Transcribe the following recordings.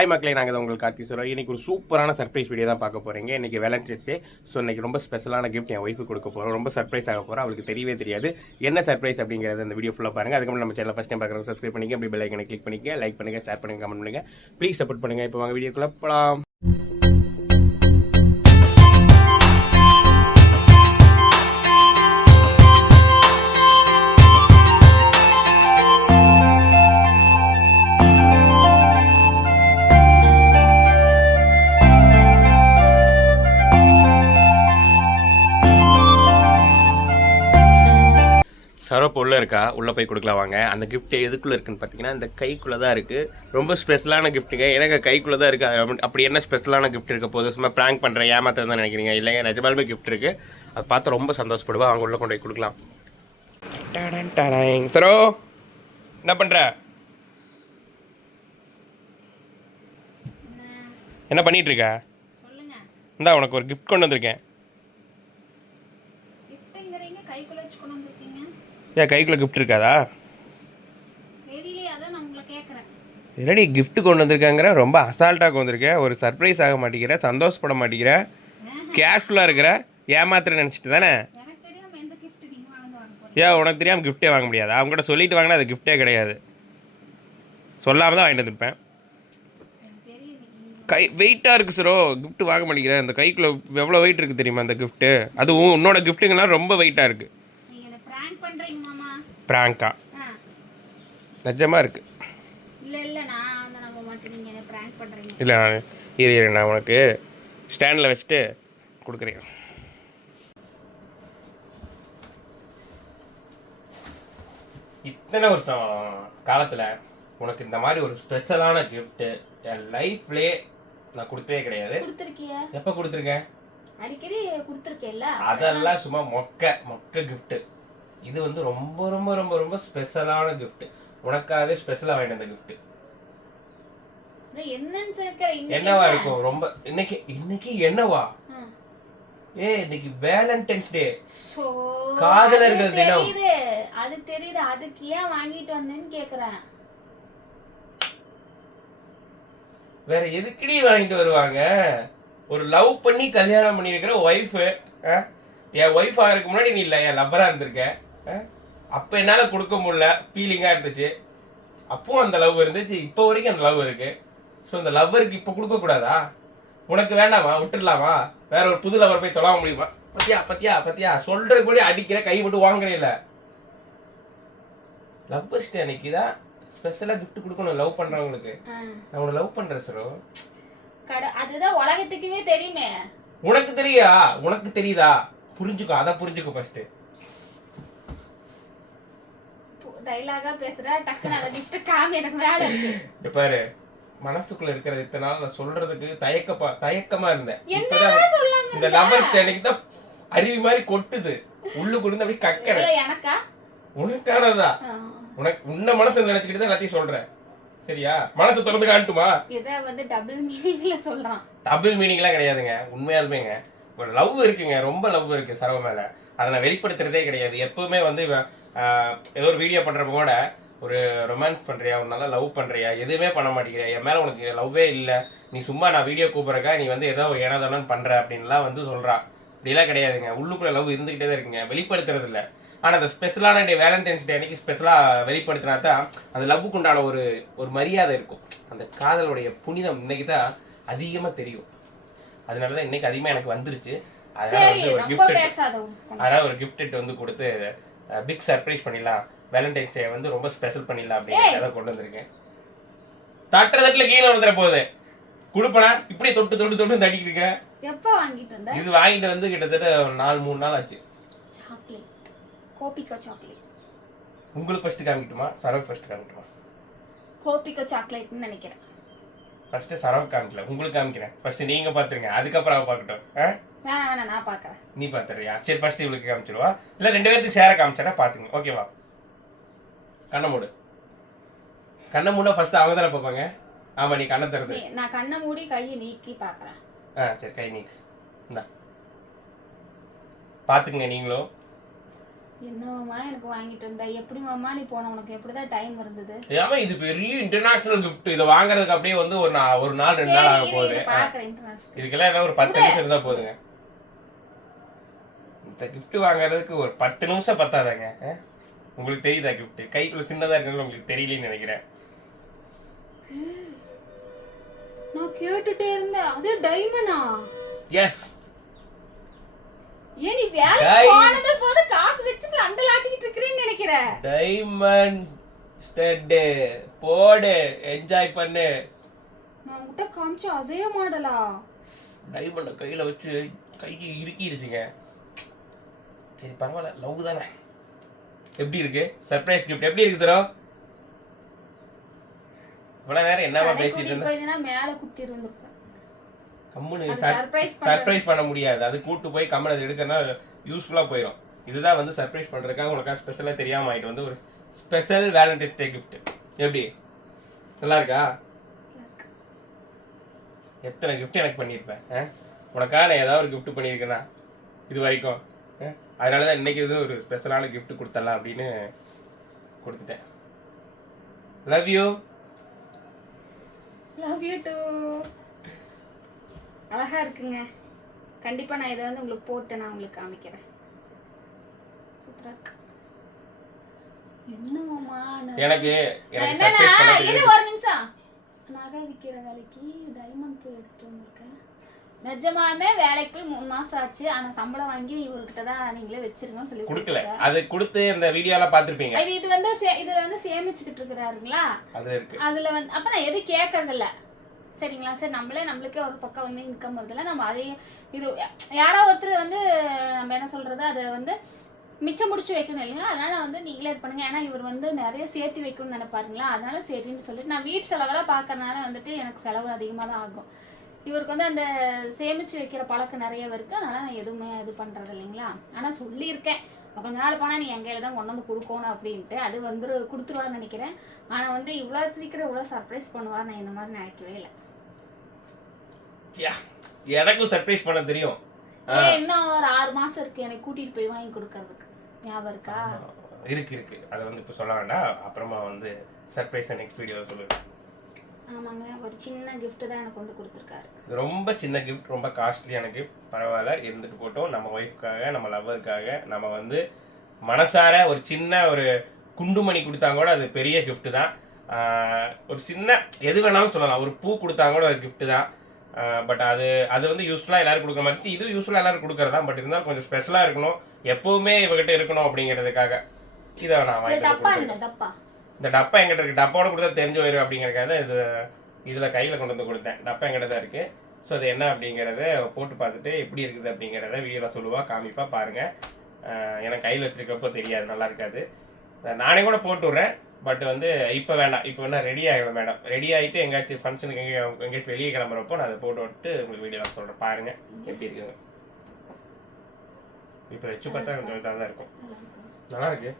Hi மக்களே, நாங்கள் தான் உங்களுக்கு கார்த்தி சொல்கிறோம். இன்றைக்கி ஒரு சூப்பரான சர்ப்ரைஸ் வீடியோ தான் பார்க்க போகிறீங்க. இன்றைக்கி வேலண்டைன்ஸ் டே. ஸோ இன்றைக்கி ரொம்ப ஸ்பெஷலான கிஃப்ட் என் ஒய்ஃபுக்கு கொடுக்க போகிறோம். ரொம்ப சர்ப்ரைஸ் ஆக போகிறோம். அவளுக்கு தெரியவே தெரியாது என்ன சர்ப்ரைஸ் அப்படிங்கிறது. அந்த வீடியோ ஃபுல்லாக பாருங்கள். அதுக்கப்புறம் நம்ம சேனல் ஃபஸ்ட் டைம் பார்க்குறவங்க சப்ஸ்கிரைப் பண்ணிங்க, அப்படி பெல் ஐக்கனை கிளிக் பண்ணிக்க, லைக் பண்ணுங்கள், ஷேர் பண்ணுங்கள், கமெண்ட் பண்ணுங்கள். ப்ளீஸ் சப்போர்ட் பண்ணுங்கள். இப்போ வாங்க வீடியோக்குள்ளே போகலாம். சரோப்பு உள்ளே இருக்கா, உள்ளே போய் கொடுக்கலாம் வாங்க. அந்த கிஃப்ட் எதுக்குள்ளே இருக்குன்னு பார்த்தீங்கன்னா இந்த கைக்குள்ளே தான் இருக்குது. ரொம்ப ஸ்பெஷலான கிஃப்ட்டுங்க. எனக்கு கைக்குள்ளே தான் இருக்குது. அப்படி என்ன ஸ்பெஷலான கிஃப்ட் இருக்க போது? சும்மா ப்ராங்க் பண்ணுறேன், ஏமாத்தான் தான் நினைக்கிறீங்க? இல்லைங்க, நிஜமாலுமே கிஃப்ட் இருக்குது. அதை பார்த்து ரொம்ப சந்தோஷப்படுவா. அவங்க உள்ளே கொண்டு போய் கொடுக்கலாம். சரோ, என்ன பண்ணுற? என்ன பண்ணிகிட்டு இருக்க? இந்தா உனக்கு ஒரு கிஃப்ட் கொண்டு வந்திருக்கேன். ஏன் கைக்குள்ளே கிஃப்ட் இருக்காதா? ரெடி கிஃப்ட் கொண்டு வந்திருக்காங்கிற ரொம்ப அசால்ட்டாக கொண்டு வந்திருக்கேன். ஒரு சர்ப்ரைஸ் ஆக மாட்டேங்கிற, சந்தோஷப்பட மாட்டேங்கிற, கேர்ஃபுல்லாக இருக்கிற, ஏமாத்திர நினச்சிட்டு தானே? ஏன் உனக்கு தெரியாமல் கிஃப்ட்டே வாங்க முடியாதா? அவங்க கூட சொல்லிட்டு வாங்கினா அது கிஃப்ட்டே கிடையாது. சொல்லாமல் தான் வாங்கிட்டு வந்துருப்பேன். கை வெயிட்டாக இருக்குது சரோ, கிஃப்ட் வாங்க மாட்டேங்கிறேன். அந்த கைக்குள்ளே எவ்வளோ வெயிட் இருக்குது தெரியுமா அந்த கிஃப்ட்டு? அதுவும் உன்னோட கிஃப்ட்டுங்கெல்லாம் ரொம்ப வெயிட்டாக இருக்குது. பிராங்கா நிஜமாக இருக்குது. இல்லை நான் உனக்கு ஸ்டாண்டில் வச்சுட்டு கொடுக்குறேன். இத்தனை வருஷம் காலத்தில் உனக்கு இந்த மாதிரி ஒரு ஸ்பெஷலான கிஃப்ட்டு என் லைஃப்லேயே நான் கொடுத்ததே கிடையாது. எப்போ கொடுத்துருக்கேன்? அடிக்கடி கொடுத்துருக்கேல்ல. அதெல்லாம் சும்மா மொக்க கிஃப்ட்டு. இது வந்து ரொம்ப ரொம்ப ரொம்ப ரொம்ப ஸ்பெஷலான கிஃப்ட். உனக்காகவே ஸ்பெஷலாக வாங்கிட்டு வந்த கிஃப்ட். என்னவா இருக்கும்? ரொம்ப இன்னைக்கு என்னவா? இன்னைக்கு வேலண்டைன்ஸ் டே, காதலர்கள் தினம். அது தெரியுது, அதுக்கு ஏன் வாங்கிட்டு வந்தேன்னு கேக்குறேன். வேற எதுக்குடி வாங்கிட்டு வருவாங்க? ஒரு லவ் பண்ணி கல்யாணம் பண்ணி இருக்கிற ஒய்ஃப், என் ஒய்ஃப் ஆகிறதுக்கு முன்னாடி நீ இல்லை என் லவ்வராக இருந்திருக்க. அப்போ என்னால் கொடுக்க முடியல, ஃபீலிங்காக இருந்துச்சு. அப்பவும் அந்த லவ் இருந்துச்சு, இப்போ வரைக்கும் அந்த லவ் இருக்கு. ஸோ அந்த லவ்வருக்கு இப்போ கொடுக்கக்கூடாதா? உனக்கு வேண்டாமா? விட்டுடலாமா? வேற ஒரு புது லவர் போய் தொலாவ முடியுமா? பத்தியா பத்தியா பத்தியா சொல்றது கூட அடிக்கிற, கை மட்டும் வாங்குறே இல்லை. லவ்வர்ஸ் டே அன்னைக்கு தான் ஸ்பெஷலாக கிஃப்ட் கொடுக்கணும் லவ் பண்ணுறவங்களுக்கு. நான் உன்னை லவ் பண்ணுறேன் சரோ. அதுதான் உலகத்துக்குமே தெரியுமே. உனக்கு தெரியா? உனக்கு தெரியுதா? புரிஞ்சுக்கோ, அதை புரிஞ்சுக்கோ ஃபர்ஸ்ட். டைலாகா பேசுற, டக்குனு அத கிஃப்ட் காமி, எனக்கு வேலை இருக்கு. பாரு, மனசுக்குள்ள இருக்கிறது இத்தனை நாள் நான் சொல்றதுக்கு தயக்கமா இருந்தேன். இந்த லவ்வர்ஸ் டே அன்னைக்கு தான் அருவி மாதிரி கொட்டுது உள்ளுக்குள்ள, அப்படியே கக்கற. எனக்கா? உனக்கானதா? உனக்கு உன்ன மனசு நினைச்சுக்கிட்டு தான் எல்லாத்தையும் சொல்றேன். சரியா? மனசு திறந்து காட்டுமா? இதை வந்து டபுள் மீனிங்ல சொல்றான். டபுள் மீனிங்லாம் கிடையாதுங்க. உண்மையாலுமேங்க ஒரு லவ் இருக்குங்க, ரொம்ப லவ் இருக்கு சரவ மேல. அதை நான் வெளிப்படுத்துறதே கிடையாது. எப்பவுமே வந்து ஏதோ ஒரு வீடியோ பண்றப்ப கூட ஒரு ரொமான்ஸ் பண்றியா, ஒரு நல்லா லவ் பண்றியா, எதுவுமே பண்ண மாட்டேங்கிற, என் மேல உனக்கு லவ்வே இல்லை, நீ சும்மா நான் வீடியோ கூப்பிட்றக்கா நீ வந்து ஏதோ ஏனாதானு பண்ற அப்படின்லாம் வந்து சொல்றா. அப்படிலாம் கிடையாதுங்க. உள்ளுக்குள்ள லவ் இருந்துகிட்டே தான் இருக்குங்க, வெளிப்படுத்துறது இல்லை. ஆனால் அந்த ஸ்பெஷலான டே, வேலண்டைன்ஸ் டே அன்னைக்கு ஸ்பெஷலாக வெளிப்படுத்தினா தான் அந்த லவ்வுக்கு உண்டான ஒரு மரியாதை இருக்கும். அந்த காதலுடைய புனிதம் இன்னைக்கு தான் அதிகமாக தெரியும். அதனால தான் இன்னைக்கு அதிகமாக எனக்கு வந்துருச்சு. அதனால வந்து ஒரு கிஃப்ட் வந்து கொடுத்து பிக் சர்ப்ரைஸ் பண்ணிடலாம், வேலண்டைன்ஸ் டே வந்து ரொம்ப ஸ்பெஷல் பண்ணிடலாம் அப்படின்னு கொண்டு வந்திருக்கேன். தட்டுறதுல கீழே வந்துட போகுது. கொடுப்பனா இப்படி தொட்டு தொட்டு தொட்டு தட்டிக்கிட்டு இருக்கேன். எப்போ வாங்கிட்டு வந்த? இது வாங்கிட்டு வந்து கிட்டத்தட்ட 3 நாள் ஆச்சு. கோபிகோ சாக்லேட். உங்களுக்கு ஃபர்ஸ்ட் காமிக்கட்டுமா, சரவ் ஃபர்ஸ்ட் காமிக்கட்டுமா? கோபிகோ சாக்லேட்னு நினைக்கிறேன். ஃபர்ஸ்ட் சரவ் காமிக்கல, உங்களுக்கு காமிக்கிறேன். ஃபர்ஸ்ட் நீங்க பாத்துருங்க, அதுக்கப்புறம் அவ பார்க்கட்டும். வேணாம், நான் பார்க்கறேன். நீ பாத்துறியா? சரி, ஃபர்ஸ்ட் இவளுக்கு காமிச்சிடுவா, இல்ல 2 பேருக்கு ஷேர காமிச்சா பாத்துங்க. ஓகேவா? கண்ணை மூடு. கண்ணை மூட ஃபர்ஸ்ட் அவங்க தானே பார்ப்பாங்க. ஆமா, நீ கண்ணை திறந்து. நான் கண்ணை மூடி கையை நீக்கி பார்க்கறேன். சரி, கை நீக்கு. இந்தா பாத்துங்க நீங்களும். என்ன மாமா எனக்கு வாங்கிட்டு வந்த? எப்படி மாமா நீ போன? உனக்கு எப்படிதான் டைம் இருந்தது? ஏமா இது பெரிய இன்டர்நேஷனல் gift. இதை வாங்குறதுக்கு அப்படியே வந்து ஒரு நாள் 2 நாள் ஆக போகுது. பாக்குறேன் இன்டர்நேஷனல். இதுக்கெல்லாம் என்ன ஒரு 10 நிமிஷம் இருந்தா போதுங்க. இந்த gift வாங்குறதுக்கு ஒரு 10 நிமிஷம் பத்தாதாங்க. உங்களுக்கு தெரியுதா gift? கைக்குள்ள சின்னதா இருக்குன்னு உங்களுக்கு தெரியலன்னு நினைக்கிறேன். நான் கேட்டுட்டே இருந்தேன். அது டைமண்டா? எஸ். ஏன் நீ வேலைக்கு போனது போது காசு வச்சு அண்டலாட்டிட்டு இருக்கறேன்னு நினைக்கிறேன். டைமண்ட் ஸ்டட் போடு என்ஜாய் பண்ணு. நான் உட்ட காமிச்ச அதே மாடலா? டைமண்ட் கையில வச்சு கை இறுக்கிருச்சுங்க. சரி பரவாயில்ல, லவ் தானே. எப்படி இருக்கு சர்ப்ரைஸ் gift? எப்படி இருக்கு தரோ? இவ்வளவு நேரம் என்னவா பேசிட்டு இருந்த? இப்போ மேல குத்தி இருந்திருப்பேன். கம்முனு சர்ப்ரைஸ் பண்ண முடியாது. அது கூட்டு போய் கம்மல் அது எடுக்கறனா யூஸ்ஃபுல்லா போயிடும். இதுதான் வந்து சர்ப்ரைஸ் பண்றதுக்காக உனக்கா ஸ்பெஷலா தெரியாம ஆயிட்டு வந்து ஒரு ஸ்பெஷல் வேலண்டைன்ஸ் டே gift. எப்படி நல்லா இருக்கா? எத்தனை gift எனக்கு பண்ணியிருப்பேன். உனக்காக நான் ஏதாவது ஒரு gift பண்ணியிருக்கேனா இது வரைக்கும்? அதனால தான் இன்னைக்கு இது ஒரு ஸ்பெஷலான gift கொடுத்தலாம் அப்படின்னு கொடுத்துட்டேன். Love you. Love you to. அழகா இருக்குங்க. கண்டிப்பா நான் இதை வந்து உங்களுக்கு போட்டு நான் உங்களுக்கு காமிக்கிறேன். சூப்பரா இருக்கு. என்னமாமா எனக்கு என்னன்னா இரு ஒரு நிமிஷம். நகை விக்கிற வேலைக்கு டைமண்ட் போய் எடுத்து வந்திருக்கேன். நிஜமாவே வேலைக்கு போய் 3 மாசம் ஆச்சு. ஆனா சம்பளம் வாங்கி இவர்கிட்ட தான் நீங்களே வச்சிருங்கன்னு சொல்லி கொடுக்கல. அது கொடுத்து இந்த வீடியோலாம் பார்த்திருப்பீங்க. இது வந்து சேமிச்சுக்கிட்டு இருக்கிறாருங்களா? அது இருக்கு. அதுல வந்து அப்ப நான் எது கேட்கறது இல்ல. சரிங்களா? சரி நம்மளுக்கே ஒரு பக்கம் வந்து இன்கம் வருதுல, நம்ம அதையும் இது யாரோ ஒருத்தர் வந்து நம்ம என்ன சொல்றது அதை வந்து மிச்சம் முடிச்சு வைக்கணும் இல்லைங்களா? அதனால வந்து நீங்களே இது பண்ணுங்க. ஏன்னா இவர் வந்து நிறைய சேர்த்து வைக்கணும்னு நினைப்பாருங்களா? அதனால சரின்னு சொல்லிட்டு நான் வீட்டு செலவெல்லாம் பார்க்கறதுனால வந்துட்டு எனக்கு செலவு அதிகமாக தான் ஆகும். இவருக்கு வந்து அந்த சேமிச்சு வைக்கிற பழக்கம் நிறைய இருக்கு. அதனால நான் எதுவுமே இது பண்றது இல்லைங்களா? ஆனால் சொல்லியிருக்கேன் கொஞ்ச நாள் போனால் நீ என் கையில் தான் கொண்டு வந்து கொடுக்கணும் அப்படின்ட்டு. அது வந்து கொடுத்துருவான்னு நினைக்கிறேன். ஆனால் வந்து இவ்வளோ சீக்கிரம் இவ்வளோ சர்ப்ரைஸ் பண்ணுவார் நான் இந்த மாதிரி நினைக்கவே இல்லை. எனக்கும் சர்ப்ரைஸ் பண்ண தெரியும். இன்னும் ஒரு 6 மாசம் இருக்கு எனக்கு கூட்டிட்டு போய் வாங்கி கொடுக்கறதுக்கு. ஞாபகம் இருக்கா? இருக்கு. அதை வந்து இப்போ சொல்ல வேண்டாம். அப்புறமா வந்து சர்ப்ரைஸ் நெக்ஸ்ட் வீடியோவில் சொல்லுவேன். ஆமாங்க, ஒரு சின்ன gift தான் எனக்கு வந்து கொடுத்துருக்காரு. ரொம்ப சின்ன gift, ரொம்ப காஸ்ட்லியான gift. பரவாயில்ல, இருந்துட்டு போட்டோம். நம்ம ஒய்ஃப்காக, நம்ம லவ்வருக்காக நம்ம வந்து மனசார ஒரு சின்ன ஒரு குண்டுமணி கொடுத்தா கூட அது பெரிய gift தான். ஒரு சின்ன எது வேணாலும் சொல்லலாம். ஒரு பூ கொடுத்தா கூட ஒரு gift தான். பட் அது வந்து யூஸ்ஃபுல்லாக எல்லாரும் கொடுக்குற மாதிரி. இது யூஸ்ஃபுல்லாக எல்லாரும் கொடுக்குறதா. பட் இருந்தாலும் கொஞ்சம் ஸ்பெஷலாக இருக்கணும், எப்பவுமே இவகிட்ட இருக்கணும் அப்படிங்கிறதுக்காக இதை நான் வாங்கிட்டு. இந்த டப்பா எங்கிட்ட இருக்கு. டப்பாவோட கொடுத்தா தெரிஞ்சு போயிடும் அப்படிங்கிறக்காக இதில் கையில் கொண்டு வந்து கொடுத்தேன். டப்பா எங்கிட்ட தான் இருக்குது. ஸோ அது என்ன அப்படிங்கிறத போட்டு பார்த்துட்டு எப்படி இருக்குது அப்படிங்கிறத வீடியோவில் சொல்லுவா, காமிப்பா, பாருங்கள். எனக்கு கையில் வச்சுருக்கப்போ தெரியாது, நல்லா இருக்காது. நானே கூட போட்டு விட்றேன். பட் வந்து இப்போ வேண்டாம். இப்போ வேணா ரெடி ஆகிடும் மேடம். ரெடி ஆகிட்டு எங்கேயாச்சும் ஃபங்க்ஷனுக்கு எங்கேயாச்சும் வெளியே கிளம்புறப்போ நான் அதை போட்டு விட்டு உங்களுக்கு வீடியோவில் சொல்கிறேன். பாருங்கள் எப்படி இருக்குங்க. இப்போ வச்சு பார்த்தா கொஞ்சம் இதாக தான் இருக்கும். நல்லா இருக்கு.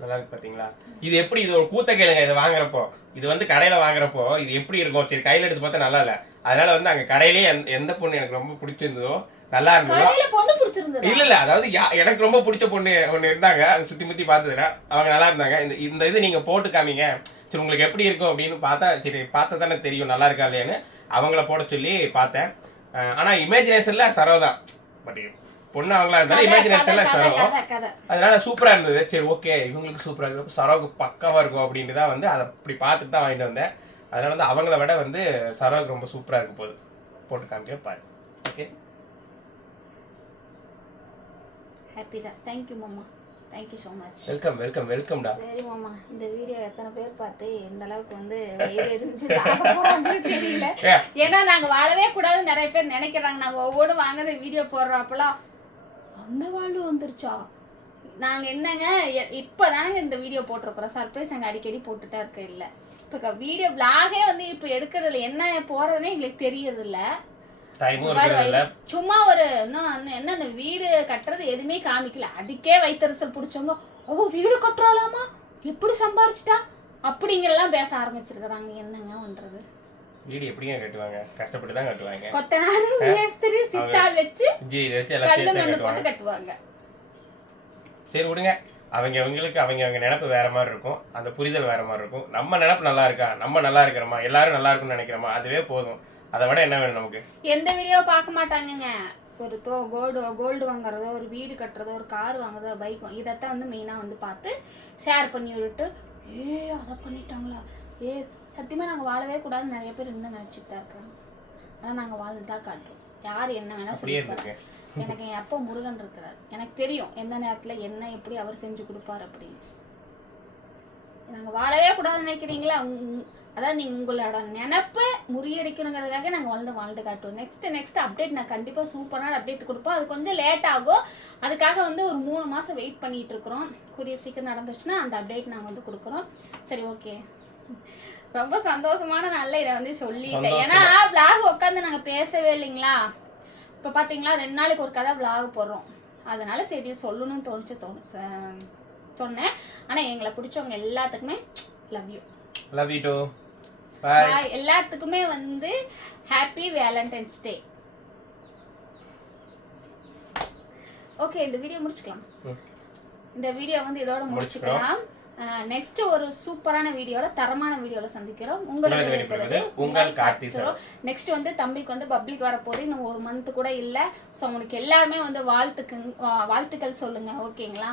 நல்லா இருக்கு பார்த்தீங்களா? இது எப்படி? இது ஒரு கூத்த கேளுங்க. இதை வாங்குறப்போ, இது வந்து கடையில் வாங்குறப்போ இது எப்படி இருக்கும்? சரி, கையில் எடுத்து பார்த்தா நல்லா இல்லை. அதனால வந்து அங்கே கடையிலேயே எந்த பொண்ணு எனக்கு ரொம்ப பிடிச்சிருந்ததோ, நல்லா இருந்ததோ, இல்ல அதாவது எனக்கு ரொம்ப பிடிச்ச பொண்ணு ஒன்று இருந்தாங்க. அது சுற்றி முற்றி பார்த்ததுல அவங்க நல்லா இருந்தாங்க. இந்த இது நீங்கள் போட்டு காமிங்க, சரி உங்களுக்கு எப்படி இருக்கும் அப்படின்னு பார்த்தா, சரி பார்த்தா தானே தெரியும் நல்லா இருக்கா இல்லையான்னு அவங்கள போட சொல்லி பார்த்தேன். ஆனால் இமேஜினேஷனில் சரோ தான். பட் பொண்ணு அவங்களா இருந்தாலும் இமேஜினேஷனில் சரோ. அதனால சூப்பராக இருந்தது. சரி ஓகே, இவங்களுக்கு சூப்பராக இருக்கும், சரோவுக்கு பக்காவாக இருக்கும் அப்படின்ட்டு தான் வந்து அதை அப்படி பார்த்துட்டு தான் வாங்கிட்டு வந்தேன். அதனால வந்து அவங்கள விட வந்து சரோவுக்கு ரொம்ப சூப்பராக இருக்கும். போது போட்டு காமிக்க பாரு. ஓகே, ஹாப்பி தான். தேங்க் யூ மாமா, thank you so much. Welcome welcome வெல்கம்டா. சரி மாமா, இந்த வீடியோ எத்தனை பேர் பார்த்து எந்த அளவுக்கு வந்து இருந்துச்சு தெரியல. ஏன்னா நாங்கள் வாழவே கூடாதுன்னு நிறைய பேர் நினைக்கிறாங்க. நாங்கள் ஒவ்வொன்றும் வாங்குற வீடியோ போடுறப்பெல்லாம் அந்த வாழ்வு வந்துருச்சா? நாங்கள் என்னங்க இப்போ தானங்க இந்த வீடியோ போட்டிருக்கிறோம். சர்ப்ரைஸ் நாங்கள் அடிக்கடி போட்டுட்டா இருக்க இல்லை. இப்போ வீடியோ விளாகே வந்து இப்போ எடுக்கிறதுல என்ன போகிறதுனே எங்களுக்கு தெரியறது இல்லை. சும்மா ஒரு என்ன வீடு கட்டுறது எதுவுமே காமிக்கல. அதுக்கே வைத்தறிச்சல் பிடிச்சவங்க, ஓ வீடு கட்டுறாளாமா, எப்படி சம்பாரிச்சிட்டா அப்படிங்கெல்லாம் பேச ஆரம்பிச்சிருக்கிறாங்க. என்னங்க பண்றது? வீடு எப்படிங்க கட்டுவாங்க? கஷ்டப்பட்டு தான் கட்டுவாங்க. கொத்தனாரு மேஸ்திரி சித்தால் வச்சு ஜி இதை வச்சு கல்லு எல்லாத்தையும் மண்ணு கட்டுவாங்க. போட்டு கட்டுவாங்க. சரி விடுங்க. அவங்களுக்கு அவங்க நினைப்பு வேற மாதிரி இருக்கும், அந்த புரிதல் வேற மாதிரி இருக்கும். நம்ம நினைப்பு நல்லா இருக்கா, நம்ம நல்லா இருக்கிறோமா, எல்லாரும் நல்லா இருக்கும்னு நினைக்கிறோமா, அதுவே போதும். அதை விட என்ன வேணும் நமக்கு? எந்த வீடியோ பார்க்க மாட்டாங்கங்க. ஒரு கோல்டு வாங்குறதோ, ஒரு வீடு கட்டுறதோ, ஒரு கார் வாங்குறதோ, பைக் இதைத்தான் வந்து மெயினாக வந்து பார்த்து ஷேர் பண்ணி விட்டுட்டு அதை பண்ணிட்டாங்களா, சத்தியமாக நாங்கள் வாழவே கூடாதுன்னு நிறைய பேர் இன்னும் நினச்சிட்டு தான் இருக்கிறாங்க. ஆனால் நாங்கள் வாழ்ந்து தான் காட்டுறோம். யார் என்ன வேணால் அப்படியே சொல்லிப்பாங்க. இருக்கு. எனக்கு என் அப்பா முருகன் இருக்கிறார். எனக்கு தெரியும் எந்த நேரத்தில் என்ன எப்படி அவர் செஞ்சு கொடுப்பார் அப்படின்னு. நாங்கள் வாழவே கூடாதுன்னு நினைக்கிறீங்களா? அதான் நீங்கள் உங்களோட நினப்பை முறியடிக்கணுங்கிறதுக்காக நாங்கள் வாழ்ந்து காட்டுவோம். நெக்ஸ்ட் அப்டேட் நான் கண்டிப்பாக சூப்பரான அப்டேட் கொடுப்போம். அது கொஞ்சம் லேட் ஆகும். அதுக்காக வந்து ஒரு 3 மாதம் வெயிட் பண்ணிட்டு இருக்கிறோம். கூடிய சீக்கிரம் நடந்துச்சுன்னா அந்த அப்டேட் நாங்கள் வந்து கொடுக்குறோம். சரி, ஓகே. ரொம்ப சந்தோஷமான நாளில் இதை வந்து சொல்லிட்டேன். ஏன்னா விளாக் உட்காந்து நாங்கள் பேசவே இல்லைங்களா. இப்போ பார்த்தீங்களா 2 நாளைக்கு ஒரு கதை விளாக் போடுறோம். அதனால சரி சொல்லணும்னு சொன்னேன். ஆனால் எங்களை பிடிச்சவங்க எல்லாத்துக்குமே லவ் யூ டூ. பாய். எல்லாத்துக்குமே வந்து ஹாப்பி வேலண்டைன்ஸ் டே. ஓகே, இந்த வீடியோ முடிச்சுக்கலாம். இந்த வீடியோ வந்து இதோட முடிச்சுக்கலாம். நெக்ஸ்ட் ஒரு சூப்பரான வீடியோல, தரமான வீடியோல சந்திக்கிறோம். உங்களுக்கு உங்கள் கார்த்தி சரோ. நெக்ஸ்ட் வந்து தம்பிக்கு வந்து பப்ளிக் வரப்போது. இன்னும் 1 மந்த் கூட இல்லை. ஸோ உங்களுக்கு எல்லாருமே வந்து வாழ்த்துக்கள் சொல்லுங்க. ஓகேங்களா?